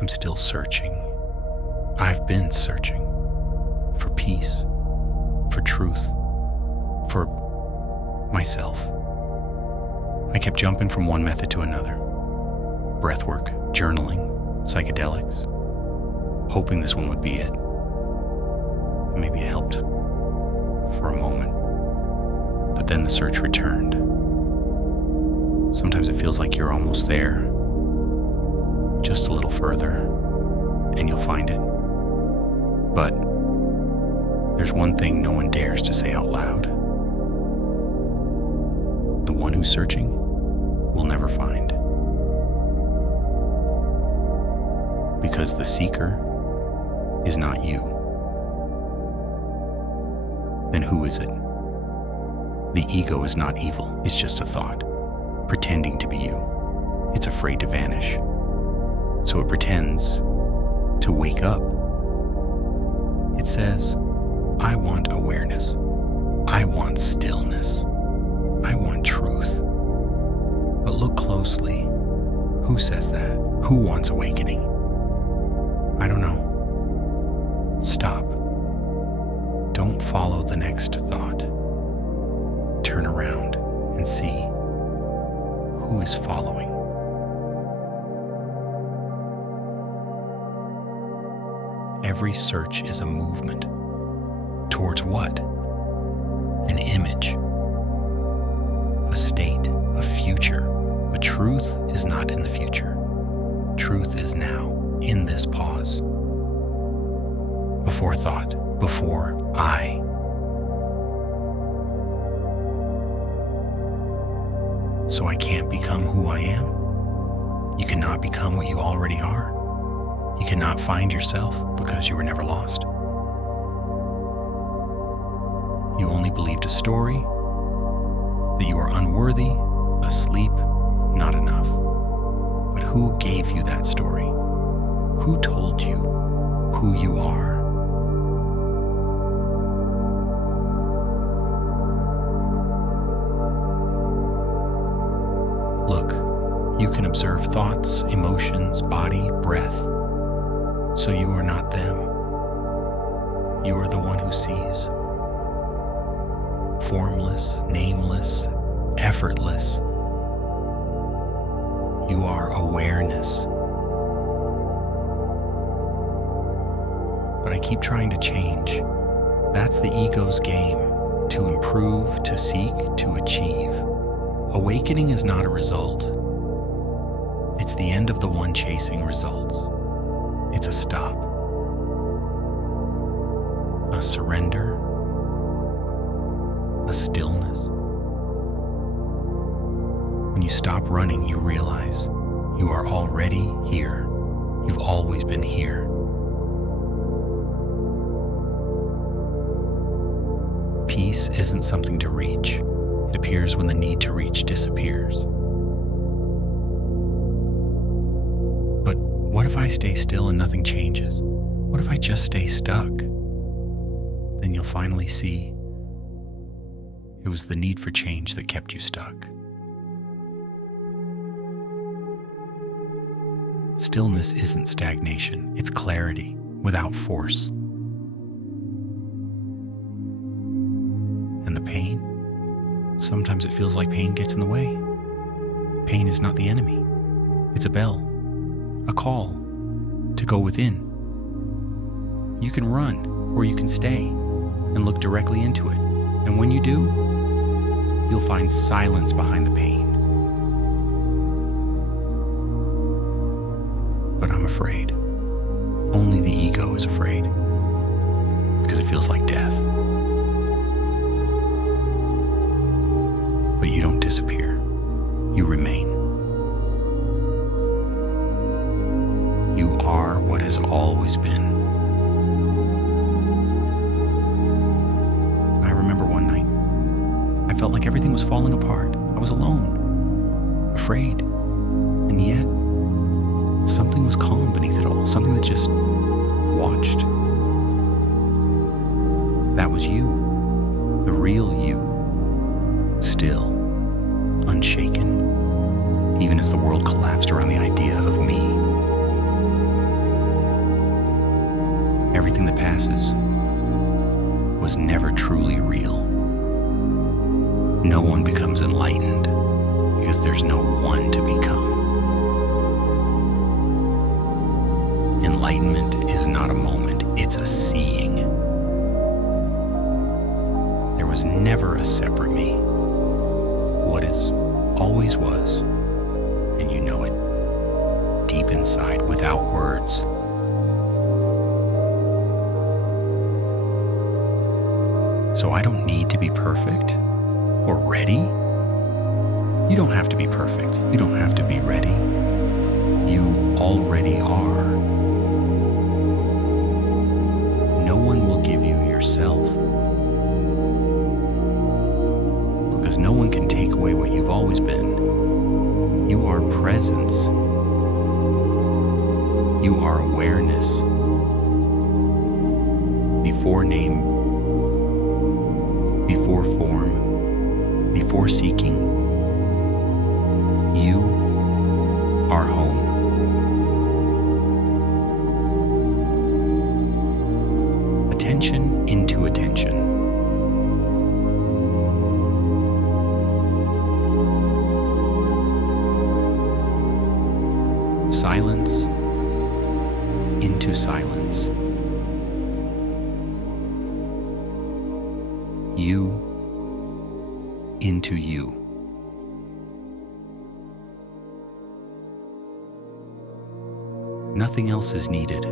I'm still searching. I've been searching for peace, for truth, for myself. I kept jumping from one method to another. Breathwork, journaling, psychedelics, hoping this one would be it. And maybe it helped for a moment. But then the search returned. Sometimes it feels like you're almost there. Just a little further, and you'll find it. But there's one thing no one dares to say out loud. The one who's searching will never find. Because the seeker is not you. Then who is it? The ego is not evil, it's just a thought, pretending to be you. It's afraid to vanish. So it pretends to wake up. It says, I want awareness. I want stillness. I want truth. But look closely. Who says that? Who wants awakening? I don't know. Stop. Don't follow the next thought. Turn around and see who is following. Every search is a movement. Towards what? An image. A state, a future. But truth is not in the future. Truth is now, in this pause. Before thought, before I. So I can't become who I am. You cannot become what you already are. You cannot find yourself because you were never lost. You only believed a story, that you are unworthy, asleep, not enough. But who gave you that story? Who told you who you are? Look, you can observe thoughts, emotions, body, breath. So you are not them. You are the one who sees. Formless, nameless, effortless. You are awareness. But I keep trying to change. That's the ego's game. To improve, to seek, to achieve. Awakening is not a result. It's the end of the one chasing results. It's a stop. A surrender. A stillness. When you stop running, you realize you are already here. You've always been here. Peace isn't something to reach. It appears when the need to reach disappears. But what if I stay still and nothing changes? What if I just stay stuck? Then you'll finally see it was the need for change that kept you stuck. Stillness isn't stagnation, it's clarity without force. And the pain, sometimes it feels like pain gets in the way. Pain is not the enemy. It's a bell, a call to go within. You can run or you can stay and look directly into it. And when you do, you'll find silence behind the pain. But I'm afraid. Only the ego is afraid. Because it feels like death. But you don't disappear. You remain. You are what has always been. I remember one night, I felt like everything was falling apart. I was alone, afraid, and yet something was calm beneath it all, something that just watched. That was you, the real you, still, unshaken, even as the world collapsed around the idea of me. masses was never truly real. No one becomes enlightened because there's no one to become. Enlightenment is not a moment, it's a seeing. There was never a separate me. What is always was, and you know it deep inside without words. So I don't need to be perfect or ready. You don't have to be perfect. You don't have to be ready. You already are. No one will give you yourself, because no one can take away what you've always been. You are presence. You are awareness. Before name, before form, before seeking, you are home. Attention into attention. Silence into silence. You into you. Nothing else is needed.